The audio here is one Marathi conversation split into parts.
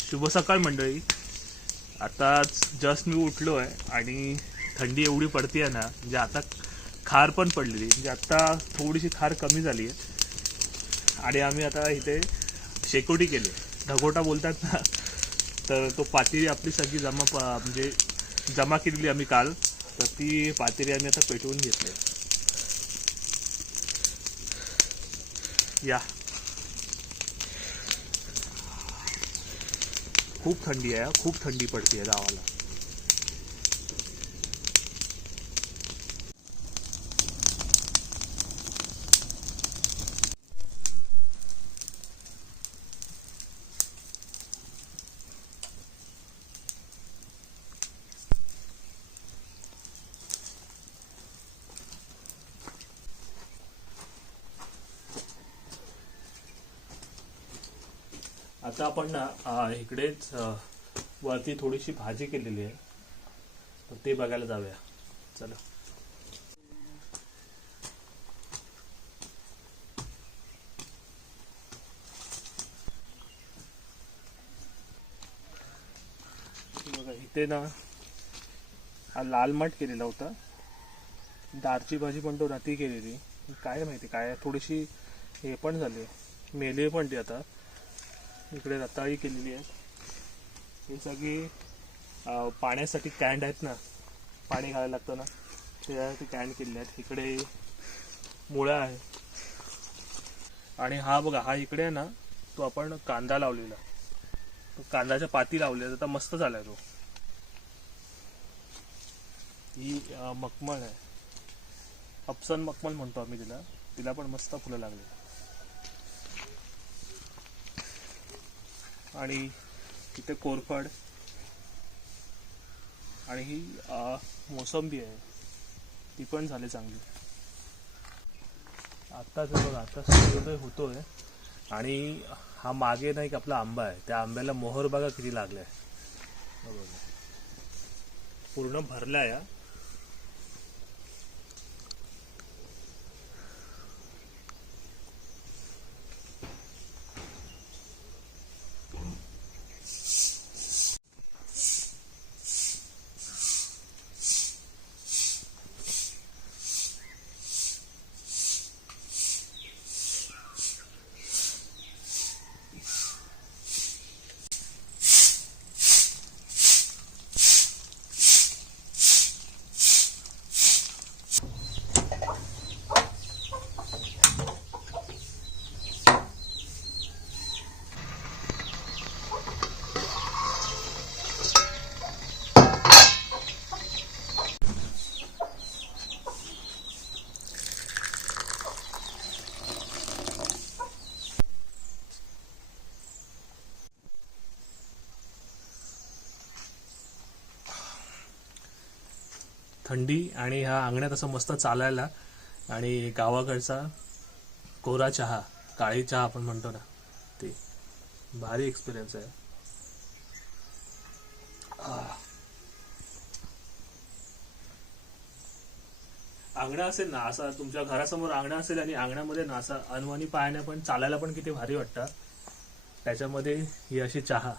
शुभ सकाळ मंडळी. आता जस्ट मी उठलो आहे आणि थंडी एवढी पडते आहे ना, म्हणजे आता खार पण पडलेली, म्हणजे आता थोडीशी खार कमी झाली आहे. आणि आम्ही आता इथे शेकोटी केली, ढगोटा बोलतात ना, तर तो पातेरी आपली सगळी म्हणजे जमा केलेली आम्ही काल, तर ती पातेरी आम्ही आता पेटवून घेतली. या खूप थंडी आहे, खूप थंडी पडते आहे गावाला. आता आपण ना इकडेच वरती थोडीशी भाजी केलेली आहे, तर ते बघायला जाऊया. चला. बघा इथे ना हा लाल माठ केलेला होता, दारची भाजी पण तो रात्री केलेली, काय माहिती काय थोडीशी हे पण झाली, मेली पण ती. आता इकडे रताळी केलेली आहे. हे सगळी पाण्यासाठी कॅन्ड आहेत ना, पाणी घालायला लागतं ना, त्यासाठी कॅन्ड केलेले आहेत. इकडे मुळा आहे. आणि हा बघा, हा इकडे आहे ना, तो आपण कांदा लावलेला, तो कांद्याच्या पाती लावल्या, आता मस्त झालाय तो. ही मखमल आहे, अप्सन मखमल म्हणतो आम्ही तिला, तिला पण मस्त फुलं लागली. आणि इथे कोरफड आणि ही मोसंबी आहे, ती पण झाली चांगली. आत्ताच बघा, आता सूर्योदय होतोय आणि हा मागे ना एक आपला आंबा आहे, त्या आंब्याला मोहर बघा किती लागलाय, पूर्ण भरलाय. थंडी आणि ह्या अंगणात असं मस्त चालायला, आणि गावाकडचा कोरा चहा, काळी चहा आपण म्हणतो ना, ते भारी एक्सपिरियन्स आहे. अंगणा असेल ना, असं तुमच्या घरासमोर अंगणा असेल आणि अंगणामध्ये ना असं अनवाणी पायाने पण चालायला पण किती भारी वाटतं. त्याच्यामध्ये ही अशी चहा.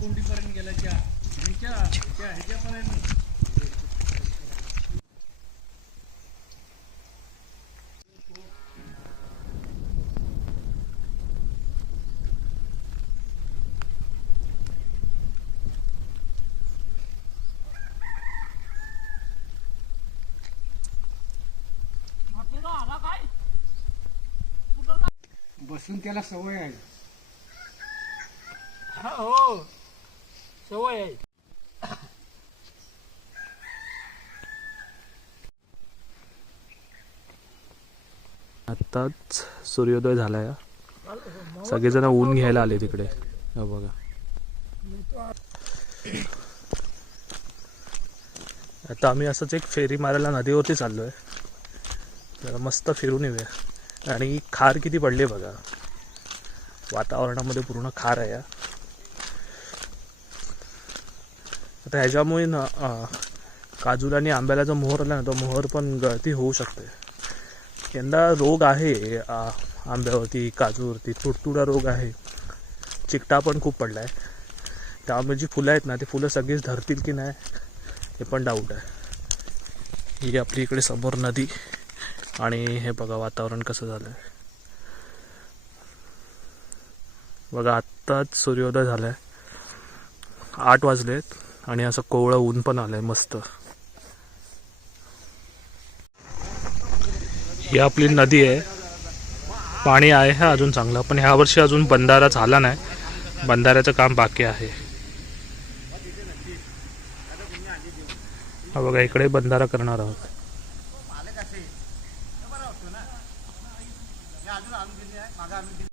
कोंडीपर्यंत गेला ह्याच्यापर्यंत. बसून त्याला सवय आहे. हो, सवय आहे. आत्ताच सूर्योदय झालाय, सगळेजण ऊन घ्यायला आले तिकडे. बघा, आता आम्ही असंच एक फेरी मारायला नदीवरती चाललोय, जरा मस्त फिरून येऊया. आणि खार किती पडली बघा, वातावरणामध्ये पूर्ण खार आहे. आता ह्याच्यामुळे ना काजूला आणि आंब्याला जो मोहर आला ना तो मोहर पण गळती होऊ शकते. यंदा रोग आहे आंब्यावरती काजूवरती तुडतुडा रोग आहे. चिकटा पण खूप पडला आहे. त्यामुळे जी फुलं आहेत ना ती फुलं सगळीच धरतील की नाही हे पण डाऊट आहे. ही आपली इकडे समोर नदी आणि हे बघा वातावरण कसं झालं आहे. बघा आत्ताच सूर्योदय झाला आहे. 8 वाजलेत आणि असं कोवळं ऊन पण आलंय मस्त. ही आपली नदी आहे. पाणी आहे हा अजून चांगलं पण ह्या वर्षी अजून बंधारा झाला नाही. बंधाऱ्याचं काम बाकी आहे. हा बघा इकडे बंधारा करणार आहोत.